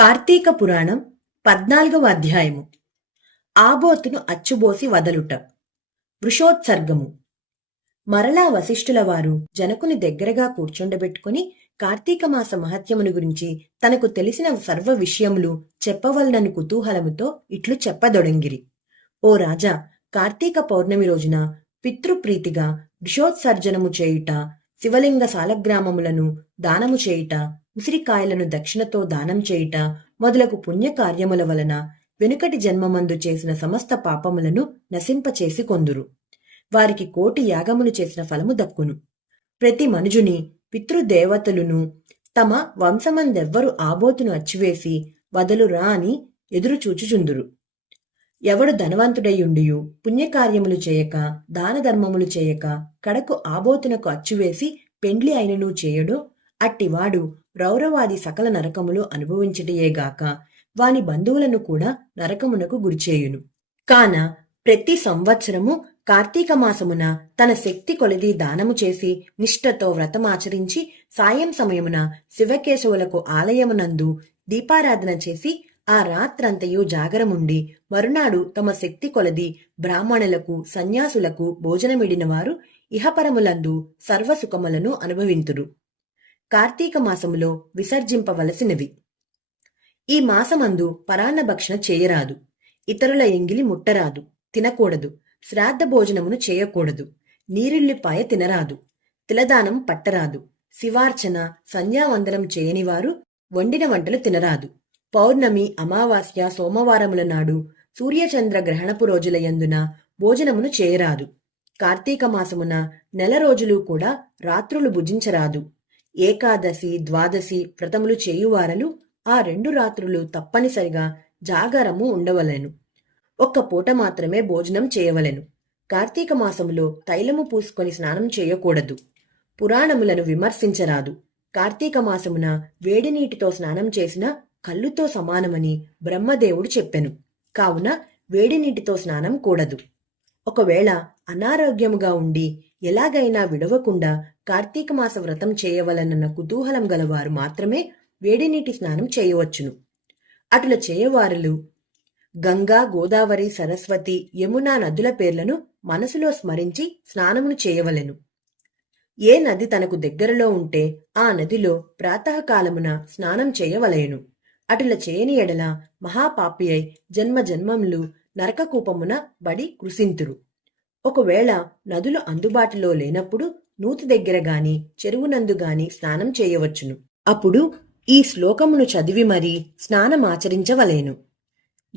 కార్తీక పురాణం పద్నాలుగవ అధ్యాయము. ఆబోతును అచ్చుబోసి వదలుట. వృషోత్సర్గము. మరలా వశిష్ఠుల వారు జనకుని దగ్గరగా కూర్చుండబెట్టుకుని కార్తీక మాస మహత్యమును గురించి తనకు తెలిసిన సర్వ విషయములు చెప్పవలనని కుతూహలముతో ఇట్లు చెప్పదొడంగిరి. ఓ రాజా కార్తీక పౌర్ణమి రోజున పితృప్రీతిగా వృషోత్సర్జనము చేయుట శివలింగ సాలగ్రామములను దానము చేయుట ఉసిరికాయలను దక్షిణతో దానం చేయుట మొదలగు పుణ్యకార్యముల వలన వెనుకటి జన్మమందు చేసిన సమస్త పాపములను నశింపచేసి కొందురు. వారికి కోటి యాగములు చేసిన ఫలము దక్కును. ప్రతి మనుజుని పితృదేవతలును తమ వంశమందెవ్వరు ఆబోతును అచ్చివేసి వదలురా అని ఎదురు చూచుచుందురు. ఎవడు ధనవంతుడయ్యుండియు పుణ్యకార్యములు చేయక దాన ధర్మములు చేయక కడకు ఆబోతునకు అచ్చువేసి పెండ్లి అయినను చేయడో అట్టివాడు రౌరవాది సకల నరకములు అనుభవించటయేగాక వాని బంధువులను కూడా నరకమునకు గురిచేయును. కాన ప్రతి సంవత్సరము కార్తీక మాసమున తన శక్తి కొలది దానము చేసి నిష్ఠతో వ్రతమాచరించి సాయం సమయమున శివకేశవులకు ఆలయమునందు దీపారాధన చేసి ఆ రాత్రంతయు జాగరముండి మరునాడు తమ శక్తి కొలది బ్రాహ్మణులకు సన్యాసులకు భోజనమిడిన వారు ఇహపరములందు సర్వసుఖములను అనుభవింతురు. కార్తీక మాసములో విసర్జింపవలసినవి. ఈ మాసమందు పరాన్నభక్షణ చేయరాదు. ఇతరుల ఎంగిలి ముట్టరాదు. తినకూడదు. శ్రాద్ధ భోజనమును చేయకూడదు. నీరుల్లిపాయ తినరాదు. తిలదానం పట్టరాదు. శివార్చన సంధ్యావందనం చేయనివారు వండిన వంటలు తినరాదు. పౌర్ణమి అమావాస్య సోమవారముల నాడు సూర్యచంద్ర గ్రహణపు రోజుల యందున భోజనమును చేయరాదు. కార్తీక మాసమున నెల రోజులు కూడా రాత్రులు భుజించరాదు. ఏకాదశి ద్వాదశి వ్రతములు చేయువారలు ఆ రెండు రాత్రులు తప్పనిసరిగా జాగారము ఉండవలెను. ఒక్క పూట మాత్రమే భోజనం చేయవలెను. కార్తీక మాసములో తైలము పూసుకొని స్నానం చేయకూడదు. పురాణములను విమర్శించరాదు. కార్తీక మాసమున వేడి నీటితో స్నానం చేసిన కళ్ళుతో సమానమని బ్రహ్మదేవుడు చెప్పెను. కావున వేడి నీటితో స్నానం కూడదు. ఒకవేళ అనారోగ్యముగా ఉండి ఎలాగైనా విడవకుండా కార్తీక మాస వ్రతం చేయవలనన్న కుతూహలం గలవారు మాత్రమే వేడినీటి స్నానం చేయవచ్చును. అటుల చేయవారులు గంగా గోదావరి సరస్వతి యమునా నదుల పేర్లను మనసులో స్మరించి స్నానమును చేయవలెను. ఏ నది తనకు దగ్గరలో ఉంటే ఆ నదిలో ప్రాతకాలమున స్నానం చేయవలయను అటుల చేయని ఎడల మహాపాపి అయి జన్మ జన్మములు నరకకూపమున బడి కృసింతురు. ఒకవేళ నదులు అందుబాటులో లేనప్పుడు నూతి దగ్గర గాని చెరువునందు గాని స్నానం చేయవచ్చును. అప్పుడు ఈ శ్లోకమును చదివి మరీ స్నానమాచరించవలేను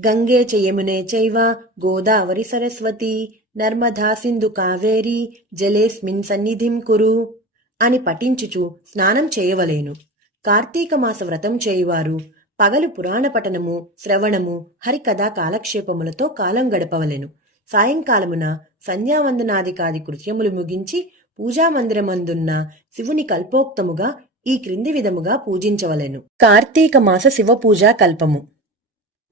గంగే చయమునే చైవ గోదావరి సరస్వతి నర్మదా సింధు కావేరి జలేస్మిన్ సన్నిధిం కురు అని పఠించుచు స్నానం చేయవలేను. కార్తీక మాస వ్రతం చేయువారు పగలు పురాణ పఠనము శ్రవణము హరికథా కాలక్షేపములతో కాలం గడపవలెను. సాయంకాలమున సంధ్యావందనాదికాది కృత్యములు ముగించి పూజామందిరమందున్న శివుని కల్పోక్తముగా ఈ క్రింది విధముగా పూజించవలెను. కార్తీక మాస శివ పూజా కల్పము.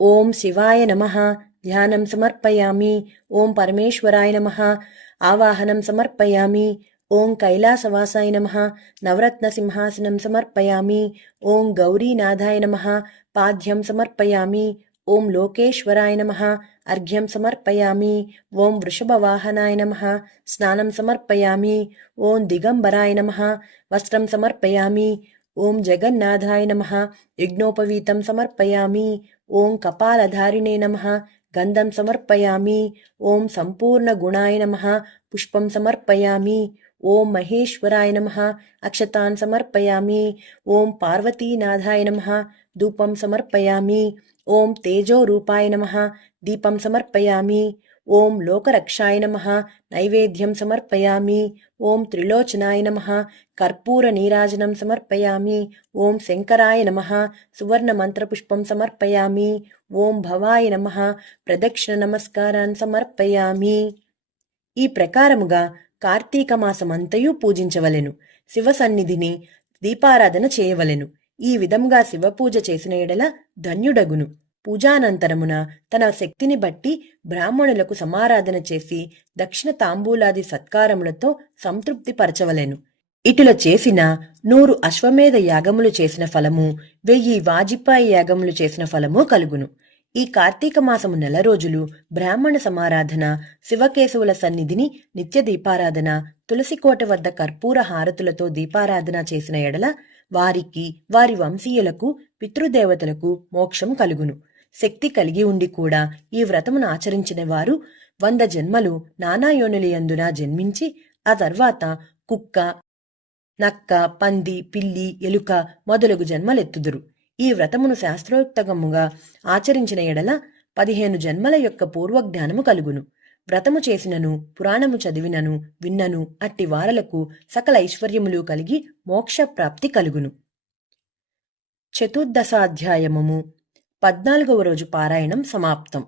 ఓం శివాయ నమ. ధ్యానం సమర్పయామి. ఓం పరమేశ్వరాయ నమ. ఆవాహనం సమర్పయామి. ఓం కైలాసవాసాయ నమ. నవరత్న సింహాసనం సమర్పయామి. ఓం గౌరీనాథాయ నమ. పాద్యం సమర్పయామి. ఓం లోకేశ్వరాయ నమ అర్ఘ్యం సమర్పయామి ఓం వృషభవాహనాయ నమ స్నానం సమర్పయామి ఓం దిగంబరాయ నమ వస్త్రం సమర్పయామి ఓం జగన్నాథాయ నమ యజ్ఞోపవీతం సమర్పయామి ఓం కపాలధారిణే నమ గంధం సమర్పయామి ఓం సంపూర్ణగుణాయ నమ పుష్పం సమర్పయామి ఓం మహేశ్వరాయ నమ అక్షతాన్ సమర్పయామి ఓం పార్వతీనాథాయ నమ ధూపం సమర్పయామి ఓం తేజో రూపాయ నమ దీపం సమర్పయామి. ఓం లోకరక్షాయ నమ నైవేద్యం సమర్పయామి. ఓం త్రిలోచనాయ నమ కర్పూర నీరాజనం సమర్పయామి. ఓం శంకరాయ నమ సువర్ణమంత్రపుష్పం సమర్పయామి. ఓం భవాయ నమ ప్రదక్షిణ నమస్కారాన్ని సమర్పయామి. ఈ ప్రకారముగా కార్తీక మాసమంతయు పూజించవలెను. శివ సన్నిధిని దీపారాధన చేయవలెను. ఈ విధంగా శివపూజ చేసిన ఎడల ధన్యుడగును. పూజానంతరమున తన శక్తిని బట్టి బ్రాహ్మణులకు సమారాధన చేసి దక్షిణ తాంబూలాది సత్కారములతో సంతృప్తి పరచవలెను. ఇటుల చేసిన నూరు అశ్వమేధ యాగములు చేసిన ఫలము వెయ్యి వాజిపాయి యాగములు చేసిన ఫలము కలుగును. ఈ కార్తీక మాసము నెల రోజులు బ్రాహ్మణ సమారాధన శివకేశవుల సన్నిధిని నిత్య దీపారాధన తులసికోట వద్ద కర్పూర హారతులతో దీపారాధన చేసిన ఎడల వారికి వారి వంశీయులకు పితృదేవతలకు మోక్షం కలుగును. శక్తి కలిగి ఉండి కూడా ఈ వ్రతమును ఆచరించిన వారు వంద జన్మలు నానాయోనులయందున జన్మించి ఆ తర్వాత కుక్క నక్క పంది పిల్లి ఎలుక మొదలగు జన్మలెత్తుదురు. ఈ వ్రతమును శాస్త్రోక్తగముగా ఆచరించిన ఎడల పదిహేను జన్మల యొక్క పూర్వజ్ఞానము కలుగును. వ్రతము చేసినను పురాణము చదివినను విన్నను అట్టి వారలకు సకల ఐశ్వర్యములు కలిగి మోక్ష ప్రాప్తి కలుగును. చతుర్దశాధ్యాయమము పద్నాలుగవ రోజు పారాయణం సమాప్తం.